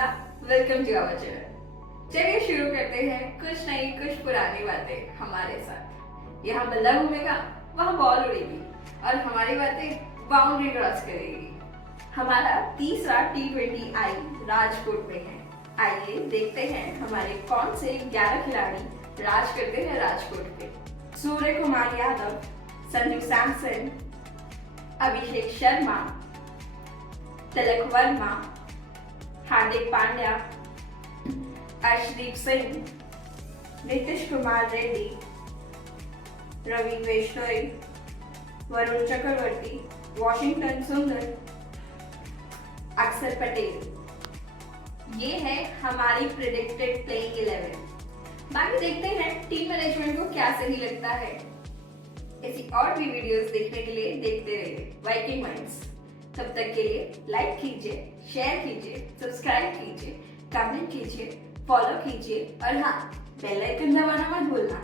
Anita, welcome to our channel. चलिए शुरू करते हैं कुछ नई कुछ पुरानी बातें हमारे साथ। यहाँ बल्ला घूमेगा, वहाँ बॉल उड़ेगी और हमारी बातें बाउंड्री क्रॉस करेगी। हमारा तीसरा T20 आई राजकोट में है। आइए देखते हैं हमारे कौन से 11 खिलाड़ी राज करते हैं राजकोट पे। सूर्य कुमार यादव, संजू सैमसन, अभिषेक शर्मा, तिलक वर्मा, हार्दिक पांड्या, अर्शदीप सिंह, नीतीश कुमार रेड्डी, रवि वैष्णोई, वरुण चक्रवर्ती, वॉशिंगटन सुंदर, अक्षर पटेल। ये है हमारी प्रेडिक्टेड प्लेइंग 11। बाकी देखते हैं टीम मैनेजमेंट को क्या सही लगता है। ऐसी और भी वीडियोस देखने के लिए देखते रहिए वाइकिंग माइंड्स। तब तक के लिए लाइक कीजिए, शेयर कीजिए, सब्सक्राइब कीजिए, कमेंट कीजिए, फॉलो कीजिए और हाँ, बेल आइकन दबाना मत भूलना।